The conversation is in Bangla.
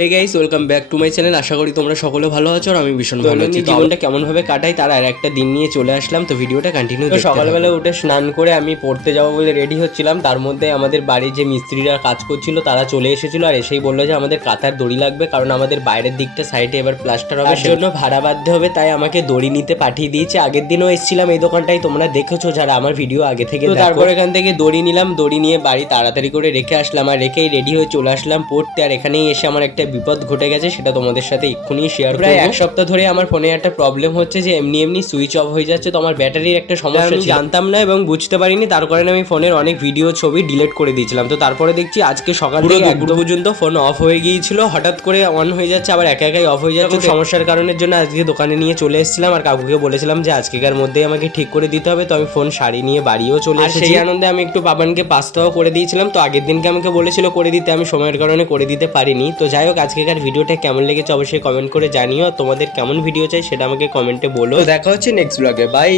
Hey guys, welcome back to my channel. আশা করি তোমরা সকলে ভালো আছো আর আমি ভীষণ ভালো আছি। জীবনটা কেমনভাবে কাটাই তার আর একটা দিন নিয়ে চলে আসলাম, তো ভিডিওটা কন্টিনিউ করতে। সকালবেলা উঠে স্নান করে আমি পড়তে যাবো বলে রেডি হচ্ছিলাম, তার মধ্যে আমাদের বাড়ির যে মিস্ত্রিরা কাজ করছিল তারা চলে এসেছিল আর এসেই বললো যে আমাদের কাঁথার দড়ি লাগবে, কারণ আমাদের বাইরের দিকটা সাইডে এবার প্লাস্টার হবে, সেজন্য ভাড়া বাঁধতে হবে। তাই আমাকে দড়ি নিতে পাঠিয়ে দিয়েছে। আগের দিনও এসেছিলাম এই দোকানটাই, তোমরা দেখেছো যারা আমার ভিডিও আগে থেকে। তো তারপর এখান থেকে দড়ি নিলাম, দড়ি নিয়ে বাড়ি তাড়াতাড়ি করে রেখে আসলাম আর রেখেই রেডি হয়ে চলে আসলাম পড়তে। আর এখানেই এসে আমার একটা বিপদ ঘটে গেছে, সেটা তোমাদের সাথে এক্ষুনি শেয়ার করব। প্রায় এক সপ্তাহ ধরে আমার ফোনে একটা প্রবলেম হচ্ছে যে এমনি সুইচ অফ হয়ে যাচ্ছে। তো আমার ব্যাটারির একটা সমস্যা ছিল, জানতাম না এবং বুঝতে পারিনি, তার কারণে আমি ফোনের অনেক ভিডিও ছবি ডিলিট করে দিয়েছিলাম। তো তারপরে দেখছি আজকে সকাল থেকে দুপুর পর্যন্ত ফোন অফ হয়ে গিয়েছিল, হঠাৎ করে অন হয়ে যাচ্ছে আবার একা একাই অফ হয়ে যাচ্ছে। সমস্যার কারণের জন্য আজকে দোকানে নিয়ে চলে এসেছিলাম আর কাকুকে বলেছিলাম যে আজকেকার মধ্যেই আমাকে ঠিক করে দিতে হবে। তো আমি ফোন শাড়ি নিয়ে বাড়িও চলে এসেছি। সেই আনন্দে আমি একটু বাবানকে পাস্তাও করে দিয়েছিলাম। তো আগের দিনকে আমাকে বলেছিল করে দিতে, আমি সময়ের কারণে করে দিতে পারিনি। তো যাই হোক, আজকেকার ভিডিওটা কেমন লেগেছে অবশ্যই কমেন্ট করে জানিও। তোমাদের কেমন ভিডিও চাই সেটা আমাকে কমেন্টে বলো। দেখা হচ্ছে নেক্সট ব্লগে, বাই।